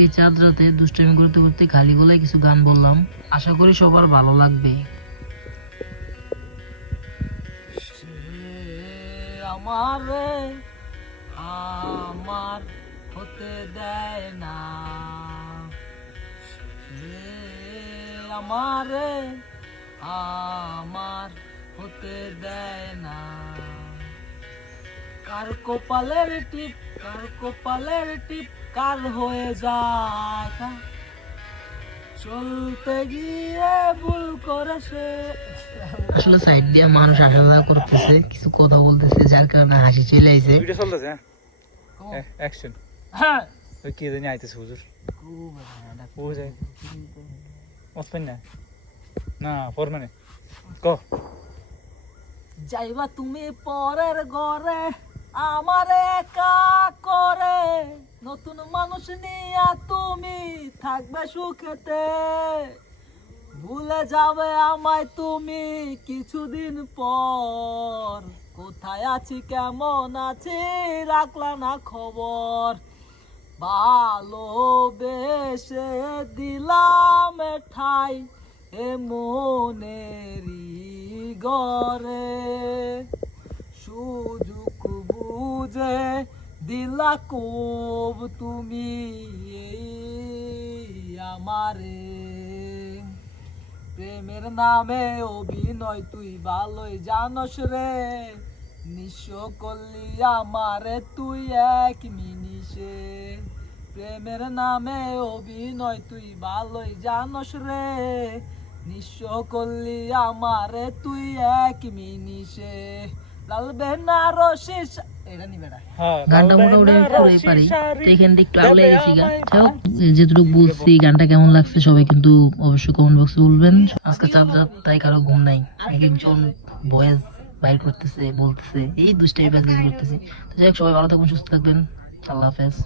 আজকে চাঁদ রাতে দুষ্টামি করতে করতে খালি গলায় কিছু গান বললাম, আশা করি সবার ভালো লাগবে। আমারে আমার হতে দেয় না, আমারে আমার হতে দেয় না। কার কপালের টিপ, কার কপালের টিপ কার হয়ে যায়, চলতে গিয়ে ভুল করেছে। আসলে সাইড দিয়ে মানুষ আসা যাওয়া করতেছে, কিছু কথা বলতেছে, যার কারণে হাসি চলে আইছে। ভিডিও চলতেছে। হ্যাঁ অ্যাকশন। হ্যাঁ ওই কি জানি আইতেছে হুজুর। ও যায় ওসপেন না না ফরমানে ক যাইবা তুমি পরের ঘরে আমার একা করে, নতুন মানুষ নিয়া তুমি থাকবে সুখেতে, ভুলে যাবে আমায় তুমি কিছুদিন পর, কোথায় আছি কেমন আছি রাখলা না খবর, ভালোবেসে দিলাম ঠাই এ মনেরই গরে, সুযোগ বুঝে দিলা কোব তুমি আমারে, প্রেমের নামে অভিনয় তুই ভালোই জানস রে, নিঃস্ব করলি আমারে তুই এক মিনিষে, প্রেমের নামে অভিনয় তুই ভালোই জানস রে, নিঃস্ব করলি আমারে তুই এক মিনিষে, লালবে না রশিস। এটা নিবে না গানটা মোটামুটি আমি পুরোই পারি, তো এখান থেকে একটু আগলে গেছি গা। যেটুকু বুঝছি গানটা কেমন লাগছে সবাই কিন্তু অবশ্যই কমেন্ট বক্সে বলবেন। আজকে চাঁদ রাত তাই কারো ঘুম নাই, এক একজন ভয়েস বাইর করতেছে, বলতেছে, এই দুষ্টাই ব্যাগ করতেছে। তো যাই হোক, সবাই ভালো থাকবেন, সুস্থ থাকবেন, আল্লাহ হাফেজ।